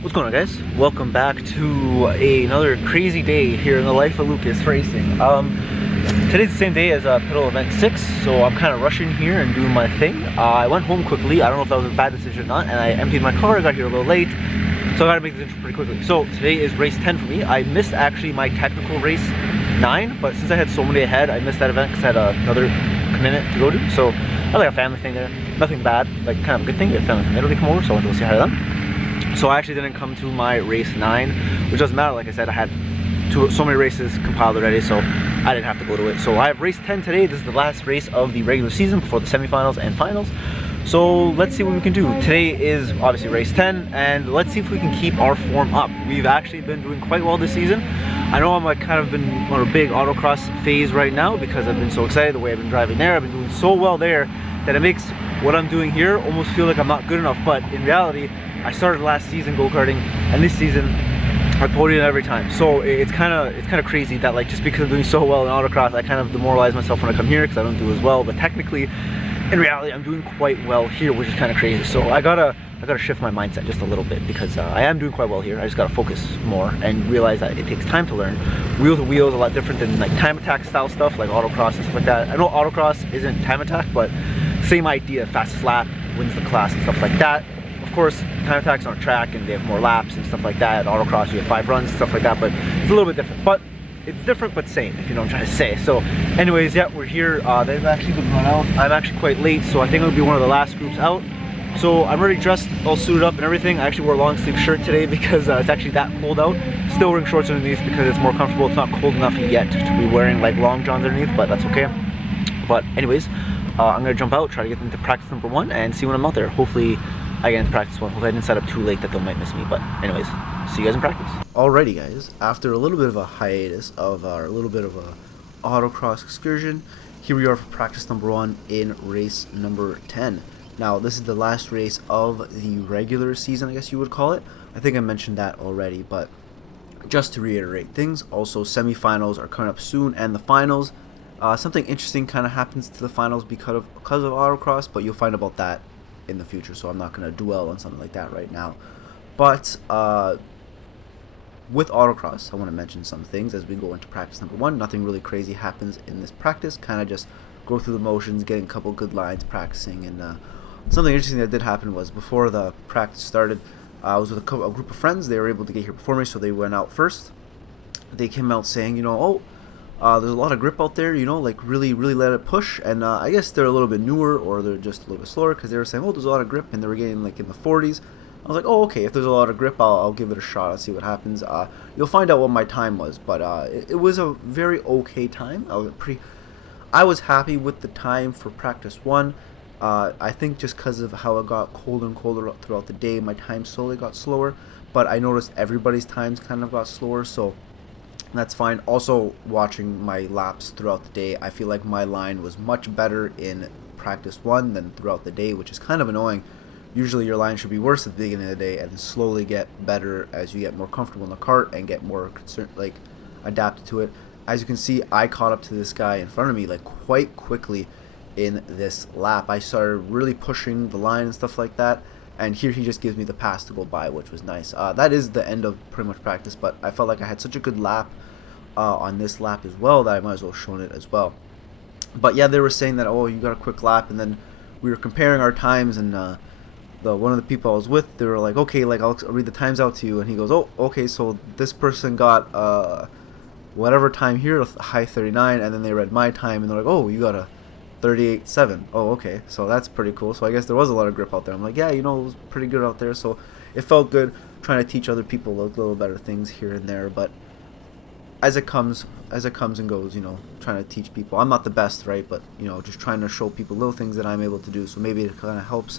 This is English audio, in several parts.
What's going on, guys? Welcome back to another crazy day here in the life of Lucas Racing. Today's the same day as Pedal Event 6, so I'm kind of rushing here and doing my thing. I went home quickly. I don't know if that was a bad decision or not, and I emptied my car. I got here a little late, so I gotta make this intro pretty quickly. So today is race 10 for me. I missed actually my technical race 9, but since I had so many ahead, I missed that event because I had another commitment to go to. So I had like a family thing there. Nothing bad, like kind of a good thing. We had family from Italy come over, so I went to go say hi to them. So I actually didn't come to my race 9, which doesn't matter. Like I said, I had so many races compiled already, so I didn't have to go to it. So I have race 10 today. This is the last race of the regular season before the semifinals and finals. So let's see what we can do. Today is obviously race 10, and let's see if we can keep our form up. We've actually been doing quite well this season. I know I'm like kind of been on a big autocross phase right now because I've been so excited the way I've been driving there. I've been doing so well there that it makes what I'm doing here almost feel like I'm not good enough, but in reality, I started last season go-karting, and this season I podium every time. So it's kind of crazy that like just because I'm doing so well in autocross, I kind of demoralize myself when I come here because I don't do as well. But technically, in reality, I'm doing quite well here, which is kind of crazy. So I gotta shift my mindset just a little bit because I am doing quite well here. I just gotta focus more and realize that it takes time to learn. Wheel to wheel is a lot different than like time attack style stuff like autocross and stuff like that. I know autocross isn't time attack, but same idea. Fastest lap wins the class and stuff like that. Of course, time attacks aren't track and they have more laps and stuff like that. Autocross, you have 5 runs and stuff like that, but it's a little bit different. But it's different but same, if you know what I'm trying to say. So anyways, yeah, we're here. They've actually been run out. I'm actually quite late, so I think it'll be one of the last groups out. So I'm already dressed, all suited up and everything. I actually wore a long sleeve shirt today because it's actually that cold out. Still wearing shorts underneath because it's more comfortable. It's not cold enough yet to be wearing like long johns underneath, but that's okay. But anyways, I'm gonna jump out, try to get into practice number 1 and see when I'm out there. Hopefully I get into practice 1. Hopefully I didn't set up too late that they might miss me, but anyways, see you guys in practice. Alrighty guys, after a little bit of a hiatus of our little bit of a autocross excursion, here we are for practice number 1 in race number 10. Now this is the last race of the regular season, I guess you would call it. I think I mentioned that already, but just to reiterate things, also semifinals are coming up soon and the finals. Something interesting kind of happens to the finals because of autocross, but you'll find about that in the future, so I'm not going to dwell on something like that right now. But with autocross, I want to mention some things as we go into practice number 1. Nothing really crazy happens in this practice, kind of just go through the motions, getting a couple good lines, practicing. And something interesting that did happen was before the practice started, I was with a group of friends. They were able to get here before me, so they went out first. They came out saying, you know, there's a lot of grip out there, you know, like really let it push. And I guess they're a little bit newer or they're just a little bit slower because they were saying, oh, there's a lot of grip, and they were getting like in the 40s. I was like, oh, okay, if there's a lot of grip, I'll give it a shot. I'll see what happens. You'll find out what my time was, but it was a very okay time. I was happy with the time for practice 1. I think just because of how it got colder and colder throughout the day, my time slowly got slower, but I noticed everybody's times kind of got slower, so that's fine. Also, watching my laps throughout the day, I feel like my line was much better in practice 1 than throughout the day, which is kind of annoying. Usually your line should be worse at the beginning of the day and then slowly get better as you get more comfortable in the kart and get more adapted to it. As you can see, I caught up to this guy in front of me like quite quickly in this lap. I started really pushing the line and stuff like that, and here he just gives me the pass to go by, which was nice. That is the end of pretty much practice, but I felt like I had such a good lap on this lap as well that I might as well shown it as well. But yeah, they were saying that, oh, you got a quick lap, and then we were comparing our times, and one of the people I was with, they were like, okay, like I'll read the times out to you, and he goes, oh, okay, so this person got whatever time here, a high 39, and then they read my time, and they're like, oh, you got a 38.7. Oh, okay, so that's pretty cool. So I guess there was a lot of grip out there. I'm like, yeah, you know, it was pretty good out there, so it felt good trying to teach other people a little better things here and there. But as it comes and goes, you know, trying to teach people. I'm not the best, right, but you know, just trying to show people little things that I'm able to do, so maybe it kind of helps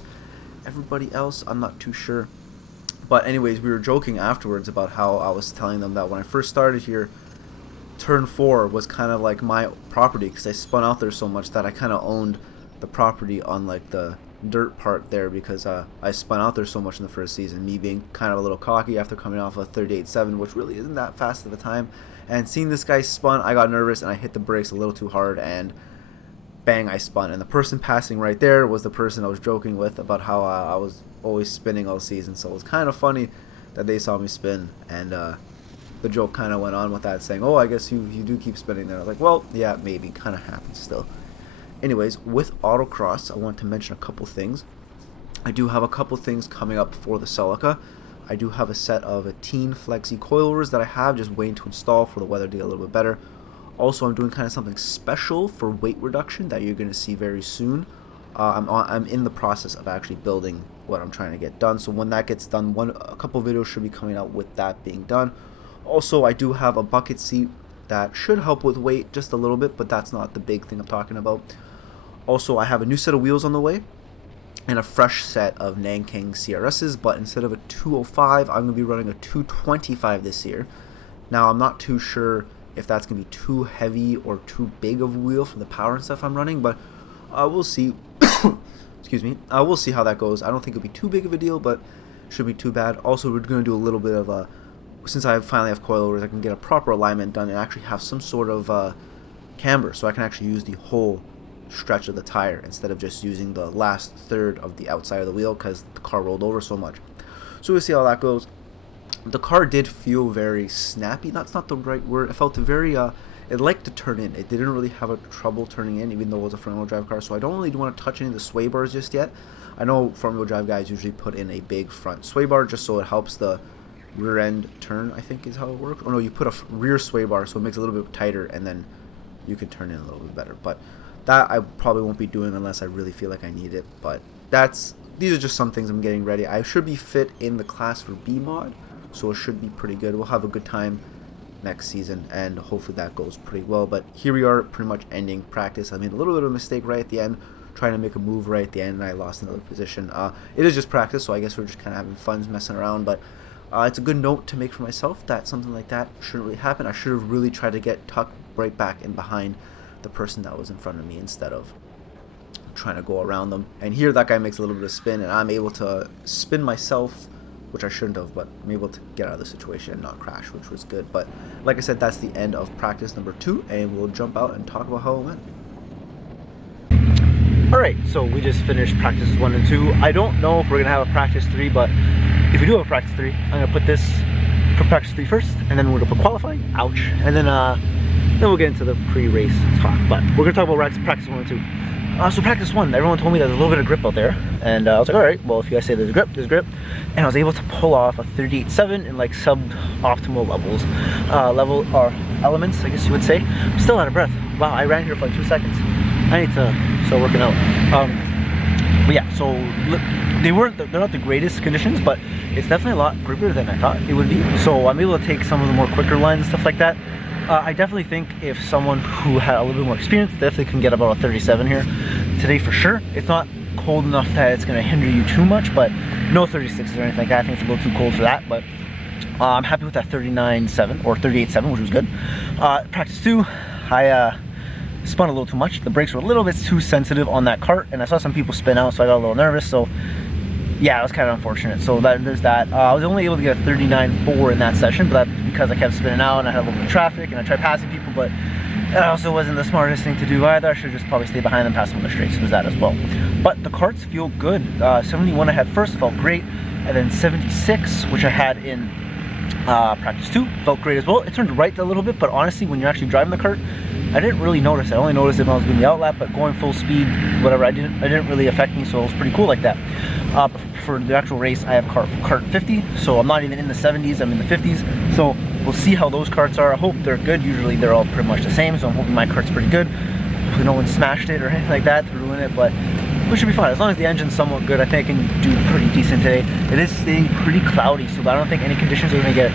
everybody else. I'm not too sure. But anyways, we were joking afterwards about how I was telling them that when I first started here, turn 4 was kind of like my property because I spun out there so much that I kind of owned the property on like the dirt part there because I spun out there so much in the first season, me being kind of a little cocky after coming off a 38.7, which really isn't that fast at the time. And seeing this guy spun, I got nervous and I hit the brakes a little too hard, and bang, I spun. And the person passing right there was the person I was joking with about how I was always spinning all season. So it was kind of funny that they saw me spin, and the joke kind of went on with that, saying, "Oh, I guess you do keep spinning there." I was like, well, yeah, maybe, kind of happens still. Anyways, with autocross, I want to mention a couple things. I do have a couple things coming up for the Celica. I do have a set of a Teen Flexi coilovers that I have just waiting to install for the weather to get a little bit better. Also, I'm doing kind of something special for weight reduction that you're going to see very soon. I'm in the process of actually building what I'm trying to get done. So when that gets done, a couple videos should be coming out with that being done. Also, I do have a bucket seat that should help with weight just a little bit, but that's not the big thing I'm talking about. Also, I have a new set of wheels on the way and a fresh set of Nanking CRS's, but instead of a 205, I'm going to be running a 225 this year. Now, I'm not too sure if that's going to be too heavy or too big of a wheel for the power and stuff I'm running, but we'll see. Excuse me. We'll see how that goes. I don't think it'll be too big of a deal, but shouldn't be too bad. Also, we're going to do a little bit of a, since I finally have coilovers, I can get a proper alignment done and actually have some sort of camber, so I can actually use the whole stretch of the tire instead of just using the last third of the outside of the wheel because the car rolled over so much. So we'll see how that goes. The car did feel very snappy. That's not the right word. It felt very it liked to turn in. It didn't really have a trouble turning in, even though it was a front wheel drive car. So I don't really want to touch any of the sway bars just yet. I know front wheel drive guys usually put in a big front sway bar just so it helps the rear end turn, I think is how it works. Oh no, you put a rear sway bar so it makes it a little bit tighter and then you can turn in a little bit better. But that I probably won't be doing unless I really feel like I need it. But these are just some things I'm getting ready. I should be fit in the class for B mod, so it should be pretty good. We'll have a good time next season, and hopefully that goes pretty well. But here we are, pretty much ending practice. I made a little bit of a mistake right at the end, trying to make a move right at the end, and I lost another position. It is just practice, so I guess we're just kind of having fun messing around, but it's a good note to make for myself that something like that shouldn't really happen. I should have really tried to get tucked right back in behind the person that was in front of me instead of trying to go around them. And here that guy makes a little bit of spin, and I'm able to spin myself, which I shouldn't have, but I'm able to get out of the situation and not crash, which was good. But like I said, that's the end of practice number 2, and we'll jump out and talk about how it went. Alright, so we just finished practices 1 and 2. I don't know if we're going to have a practice 3, but if we do have a practice 3, I'm going to put this for practice 3 first, and then we're going to put qualifying, ouch, and then we'll get into the pre-race talk. But we're going to talk about practice 1 and 2. So practice 1, everyone told me there's a little bit of grip out there, and I was like, alright, well, if you guys say there's grip, there's grip. And I was able to pull off a 38.7 in like sub-optimal levels, or elements, I guess you would say. I'm still out of breath. Wow, I ran here for like 2 seconds. I need to start working out. But yeah, so they're not the greatest conditions, but it's definitely a lot grippier than I thought it would be. So I'm able to take some of the more quicker lines and stuff like that. I definitely think if someone who had a little bit more experience definitely can get about a 37 here today for sure. It's not cold enough that it's going to hinder you too much, but no 36s or anything like that. I think it's a little too cold for that, but I'm happy with that 39.7 or 38.7, which was good. Practice 2, I spun a little too much. The brakes were a little bit too sensitive on that cart, and I saw some people spin out, so I got a little nervous. So yeah, it was kind of unfortunate. So there's that. I was only able to get a 39.4 in that session, but that's because I kept spinning out and I had a little bit of traffic and I tried passing people, but that also wasn't the smartest thing to do either. I should just probably stay behind them, pass them on the straight, so there's that as well. But the carts feel good. 71 I had first felt great, and then 76, which I had in practice 2, felt great as well. It turned right a little bit, but honestly, when you're actually driving the cart, I didn't really notice it. I only noticed it when I was doing the outlap, but going full speed, whatever, it didn't really affect me, so it was pretty cool like that. But for the actual race, I have cart 50, so I'm not even in the 70s, I'm in the 50s. So we'll see how those carts are. I hope they're good. Usually they're all pretty much the same, so I'm hoping my cart's pretty good. Hopefully no one smashed it or anything like that to ruin it, but we should be fine. As long as the engine's somewhat good, I think I can do pretty decent today. It is staying pretty cloudy, so I don't think any conditions are going to get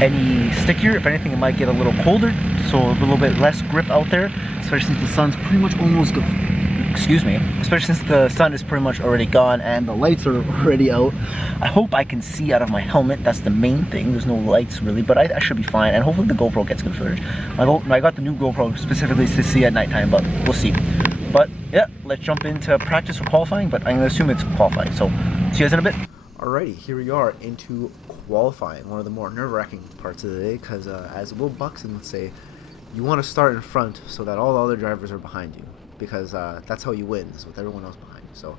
any stickier. If anything, it might get a little colder, so a little bit less grip out there, especially since the sun's pretty much almost gone. Excuse me. Especially since the sun is pretty much already gone and the lights are already out. I hope I can see out of my helmet. That's the main thing. There's no lights really, but I should be fine. And hopefully the GoPro gets good footage. I got the new GoPro specifically to see at nighttime, but we'll see. But yeah, let's jump into practice for qualifying, but I'm going to assume it's qualifying. So see you guys in a bit. Alrighty, here we are into qualifying. One of the more nerve-wracking parts of the day, because as Will Buxton would say, you want to start in front so that all the other drivers are behind you, because that's how you win, is with everyone else behind you. So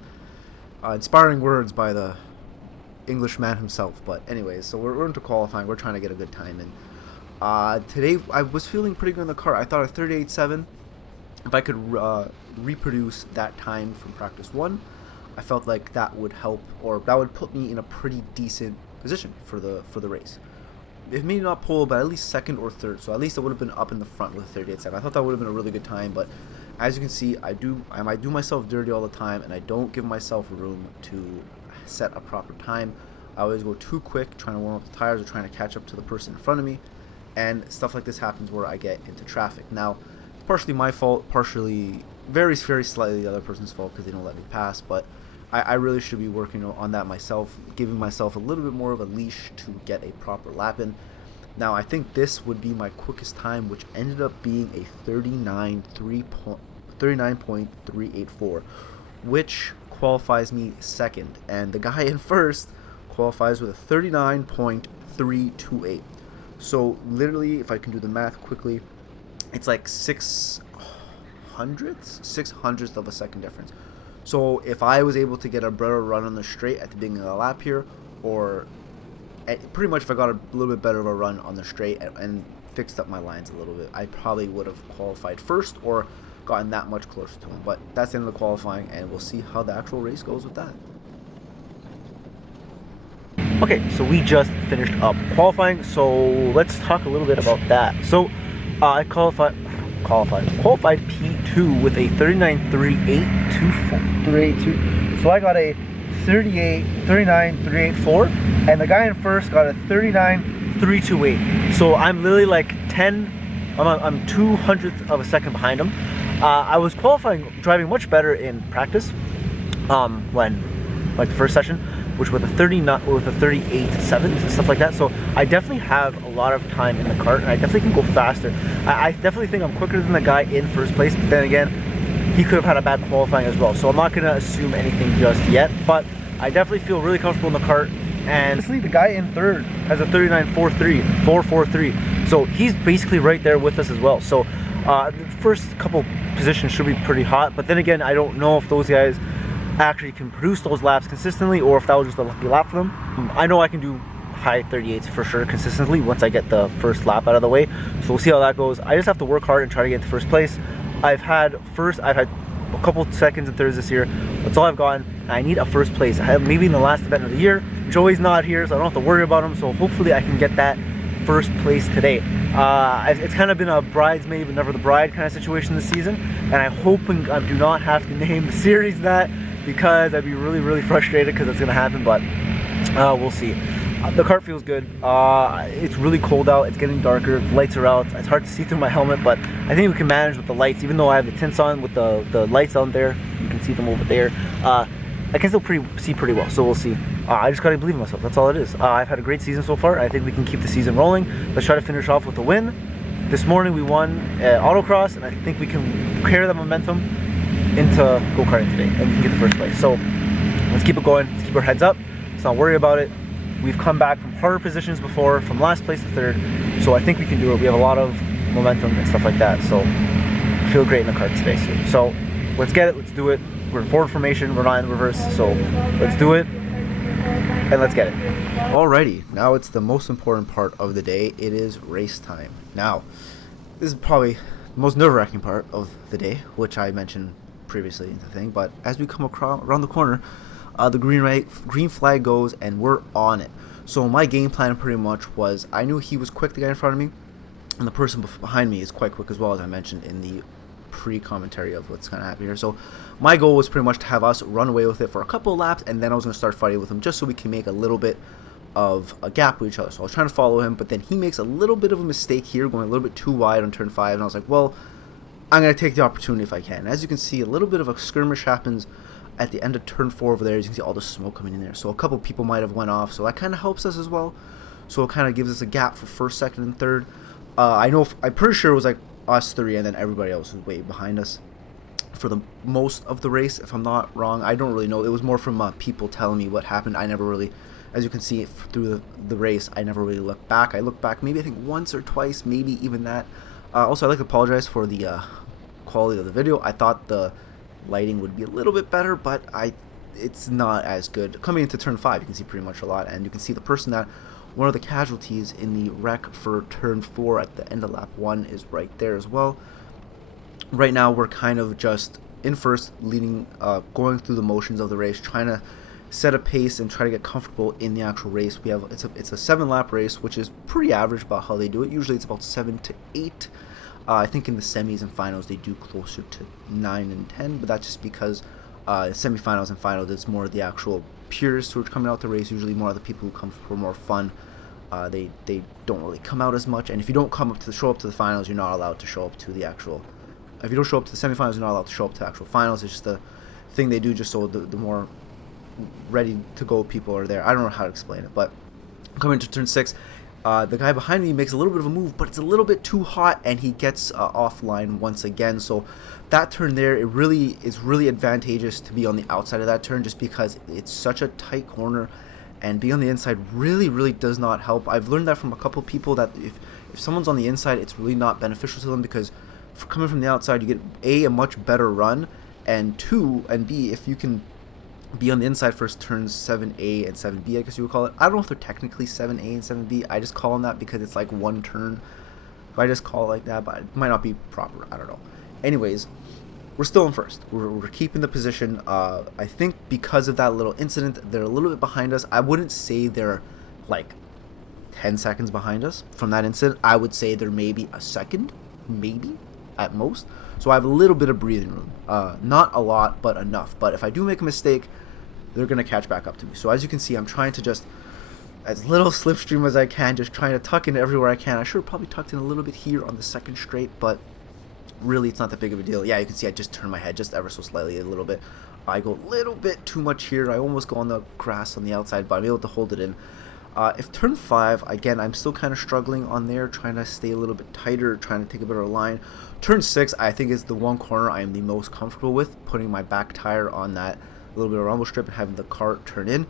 inspiring words by the Englishman himself. But anyways, so we're into qualifying. We're trying to get a good time in. Today I was feeling pretty good in the car. I thought a 38.7, if I could reproduce that time from practice 1, I felt like that would help, or that would put me in a pretty decent position for the race. It may not pole, but at least second or third. So at least it would have been up in the front with 38.7. I thought that would have been a really good time, but as you can see, I might do myself dirty all the time, and I don't give myself room to set a proper time. I always go too quick, trying to warm up the tires or trying to catch up to the person in front of me, and stuff like this happens where I get into traffic. Now, it's partially my fault, partially very slightly the other person's fault because they don't let me pass, but I really should be working on that myself, giving myself a little bit more of a leash to get a proper lap in. Now, I think this would be my quickest time, which ended up being a 39.384, which qualifies me second. And the guy in first qualifies with a 39.328. So, literally, if I can do the math quickly, it's like 600ths of a second difference. So if I was able to get a better run on the straight at the beginning of the lap here, or pretty much if I got a little bit better of a run on the straight and fixed up my lines a little bit, I probably would have qualified first or gotten that much closer to him. But that's the end of the qualifying, and we'll see how the actual race goes with that. Okay, so we just finished up qualifying, so let's talk a little bit about that. So I qualified P2 with a 39.382. So I got a 39.384, and the guy in first got a 39.328. So I'm literally like I'm 200th of a second behind him. I was driving much better in practice, when like the first session, which with a 38.7 and stuff like that. So I definitely have a lot of time in the kart, and I definitely can go faster. I definitely think I'm quicker than the guy in first place, but then again, he could have had a bad qualifying as well. So I'm not gonna assume anything just yet, but I definitely feel really comfortable in the kart. And honestly, the guy in third has a 39.443. So he's basically right there with us as well. So the first couple positions should be pretty hot, but then again, I don't know if those guys actually can produce those laps consistently, or if that was just a lucky lap for them. I know I can do high 38s for sure consistently once I get the first lap out of the way, so we'll see how that goes. I just have to work hard and try to get into first place. I've had a couple seconds and thirds this year. That's all I've gotten. I need a first place. I had maybe in the last event of the year. Joey's not here, so I don't have to worry about him, so hopefully I can get that first place today. It's kind of been a bridesmaid but never the bride kind of situation this season, and I'm hoping I do not have to name the series that, because I'd be really frustrated because that's gonna happen, but we'll see. The kart feels good. It's really cold out, it's getting darker, the lights are out, it's hard to see through my helmet, but I think we can manage with the lights. Even though I have the tints on with the lights on there, you can see them over there, I can still see pretty well, so we'll see. I just gotta believe in myself, that's all it is. I've had a great season so far. I think we can keep the season rolling. Let's try to finish off with a win. This morning we won autocross, and I think we can carry the momentum into go-karting today, and we can get the first place. So let's keep it going, let's keep our heads up, let's not worry about it. We've come back from harder positions before, from last place to third, so I think we can do it. We have a lot of momentum and stuff like that, so I feel great in the kart today. So let's get it, let's do it. We're in forward formation, we're not in reverse, so let's do it, and let's get it. Alrighty, now it's the most important part of the day. It is race time. Now, this is probably the most nerve-wracking part of the day, which I mentioned previously in the thing, but as we come around the corner, the green flag goes and we're on it. So my game plan pretty much was, I knew he was quick, the guy in front of me, and the person behind me is quite quick as well, as I mentioned in the pre-commentary of what's going to happen here. So my goal was pretty much to have us run away with it for a couple of laps, and then I was going to start fighting with him just so we can make a little bit of a gap with each other. So I was trying to follow him, but then he makes a little bit of a mistake here, going a little bit too wide on turn 5, and I was like, well, I'm going to take the opportunity if I can. As you can see, a little bit of a skirmish happens at the end of turn 4 over there. As you can see all the smoke coming in there. So a couple people might have went off, so that kind of helps us as well. So it kind of gives us a gap for first, second, and third. I'm pretty sure it was like us 3, and then everybody else was way behind us for the most of the race, if I'm not wrong. I don't really know. It was more from people telling me what happened. I never really, as you can see through the race, I never really looked back. I looked back maybe I think once or twice, maybe even that. Also, I'd like to apologize for the quality of the video. I thought the lighting would be a little bit better, but it's not as good. Coming into turn 5, you can see pretty much a lot, and you can see the person that one of the casualties in the wreck for turn 4 at the end of lap 1 is right there as well. Right now we're kind of just in first, leading, going through the motions of the race, trying to set a pace and try to get comfortable in the actual race. We have it's a 7-lap race, which is pretty average about how they do it. Usually it's about 7 to 8. I think in the semis and finals they do closer to 9 and 10, but that's just because semifinals and finals, it's more the actual purists who are coming out the race. Usually more of the people who come for more fun. They don't really come out as much, and if you don't show up to the finals, you're not allowed to show up to the actual. If you don't show up to the semifinals, you're not allowed to show up to the actual finals. It's just the thing they do just so the more ready to go people are there. I don't know how to explain it, but coming into turn 6, the guy behind me makes a little bit of a move, but it's a little bit too hot, and he gets offline once again. So that turn there, it really is really advantageous to be on the outside of that turn, just because it's such a tight corner, and being on the inside really does not help. I've learned that from a couple people, that if someone's on the inside, it's really not beneficial to them, because coming from the outside, you get a much better run, and B, if you can be on the inside first turns 7A and 7B, I guess you would call it. I don't know if they're technically 7A and 7B. I just call them that because it's like one turn. So I just call it like that, but it might not be proper. I don't know. Anyways, we're still in first. We're keeping the position. I think because of that little incident, they're a little bit behind us. I wouldn't say they're like 10 seconds behind us from that incident. I would say they're maybe a second, maybe at most. So I have a little bit of breathing room. Not a lot, but enough. But if I do make a mistake, they're going to catch back up to me. So as you can see, I'm trying to just, as little slipstream as I can, just trying to tuck in everywhere I can. I should have probably tucked in a little bit here on the second straight, but really it's not that big of a deal. Yeah, you can see I just turn my head just ever so slightly a little bit. I go a little bit too much here. I almost go on the grass on the outside, but I'm able to hold it in. If turn 5, again, I'm still kind of struggling on there, trying to stay a little bit tighter, trying to take a better line. Turn 6, I think, is the one corner I am the most comfortable with, putting my back tire on that little bit of rumble strip and having the cart turn in.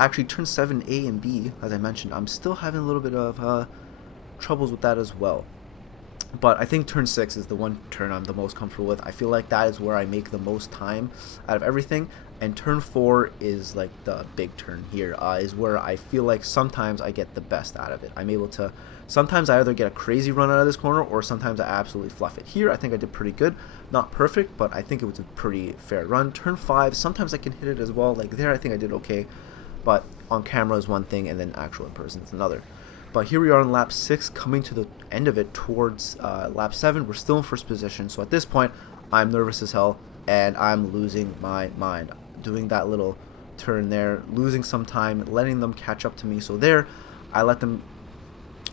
Actually, turn 7, A and B, as I mentioned, I'm still having a little bit of troubles with that as well. But I think turn 6 is the one turn I'm the most comfortable with. I feel like that is where I make the most time out of everything. And turn 4 is like the big turn here, is where I feel like sometimes I get the best out of it. I'm able to, sometimes I either get a crazy run out of this corner, or sometimes I absolutely fluff it. Here I think I did pretty good. Not perfect, but I think it was a pretty fair run. Turn 5, sometimes I can hit it as well. Like there I think I did okay. But on camera is one thing, and then actual in person is another. But here we are on lap 6, coming to the end of it towards lap 7. We're still in first position, so at this point, I'm nervous as hell, and I'm losing my mind. Doing that little turn there, losing some time, letting them catch up to me. So there, I let them,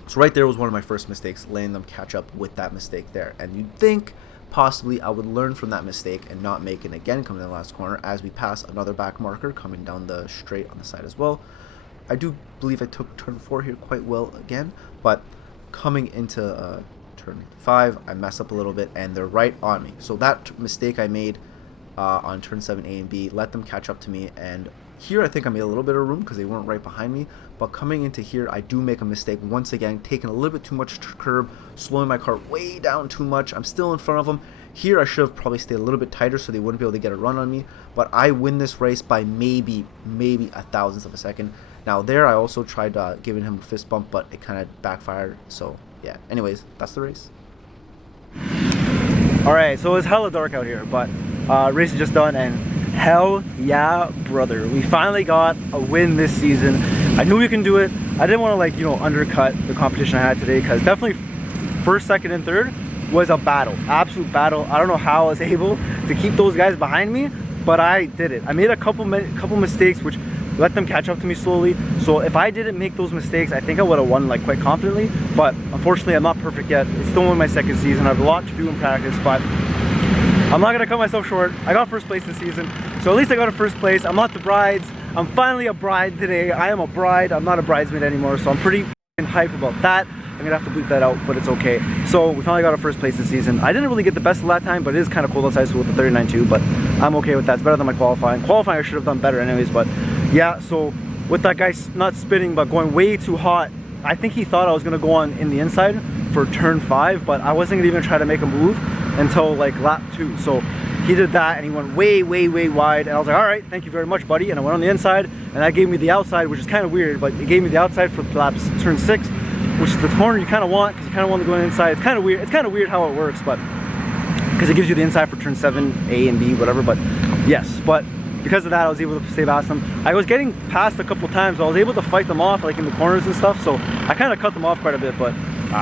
so right there was one of my first mistakes, letting them catch up with that mistake there. And you'd think possibly I would learn from that mistake and not make it again coming in the last corner, as we pass another back marker coming down the straight on the side as well. I do believe I took turn 4 here quite well again, but coming into turn 5, I mess up a little bit, and they're right on me. So that mistake I made on turn 7, A and B, let them catch up to me, and here I think I made a little bit of room because they weren't right behind me. But coming into here, I do make a mistake once again, taking a little bit too much curb, slowing my car way down too much. I'm still in front of them. Here I should have probably stayed a little bit tighter so they wouldn't be able to get a run on me, but I win this race by maybe a thousandth of a second. Now there I also tried giving him a fist bump, but it kind of backfired. So yeah, anyways, that's the race. Alright, so it's hella dark out here, but race is just done, and hell yeah, brother, we finally got a win this season. I knew we can do it. I didn't want to, like, you know, undercut the competition I had today, because definitely first, second, and third was a battle, absolute battle. I don't know how I was able to keep those guys behind me, but I did it. I made a couple mistakes which let them catch up to me slowly. So if I didn't make those mistakes, I think I would have won, like, quite confidently. But unfortunately, I'm not perfect yet. It's still only my second season. I have a lot to do in practice, but I'm not gonna cut myself short. I got first place this season, so at least I got a first place. I'm not the brides. I'm finally a bride today. I am a bride. I'm not a bridesmaid anymore, so I'm pretty hyped about that. I'm gonna have to bleep that out, but it's okay. So we finally got a first place this season. I didn't really get the best of that time, but it is kind of cold outside, so with the 39.2, but I'm okay with that. It's better than my qualifying. Qualifying I should have done better anyways, but yeah, so with that guy not spinning but going way too hot, I think he thought I was gonna go on in the inside for turn 5, but I wasn't even gonna try to make a move until like lap 2. So he did that and he went way wide, and I was like, all right, thank you very much, buddy. And I went on the inside, and that gave me the outside, which is kind of weird, but it gave me the outside for laps turn 6, which is the corner you kind of want, because you kind of want to go inside. It's kind of weird how it works, but because it gives you the inside for turn 7, A and B, whatever. But yes, but because of that, I was able to stay past them. I was getting past a couple times, but I was able to fight them off like in the corners and stuff, so I kind of cut them off quite a bit, but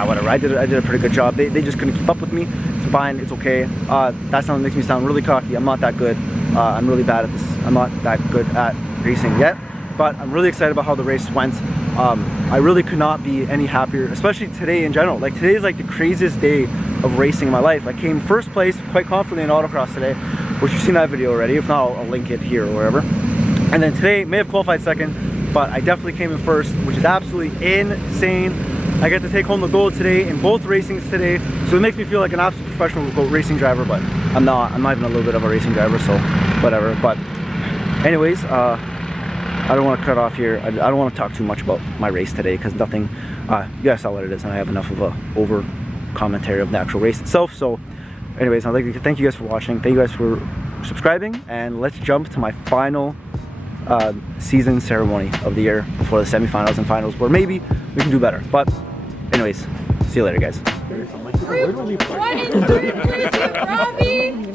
whatever. I did a pretty good job. They just couldn't keep up with me. It's fine, it's okay. That sound makes me sound really cocky. I'm not that good. I'm really bad at this. I'm not that good at racing yet, but I'm really excited about how the race went. I really could not be any happier, especially today in general. Like, today is like the craziest day of racing in my life. I came first place quite confidently in autocross today, which you've seen that video already. If not, I'll link it here or wherever. And then today, may have qualified second, but I definitely came in first, which is absolutely insane. I get to take home the gold today in both racings today, so it makes me feel like an absolute professional racing driver, but I'm not even a little bit of a racing driver, so whatever. But anyways, I don't want to cut off here. I don't want to talk too much about my race today, because nothing, you guys saw what it is, and I have enough of a over commentary of the actual race itself. So anyways, I'd like to thank you guys for watching, thank you guys for subscribing, and let's jump to my final season ceremony of the year before the semifinals and finals, where maybe we can do better. But anyways, see you later, guys. 3, 1, 2, 3, Robbie!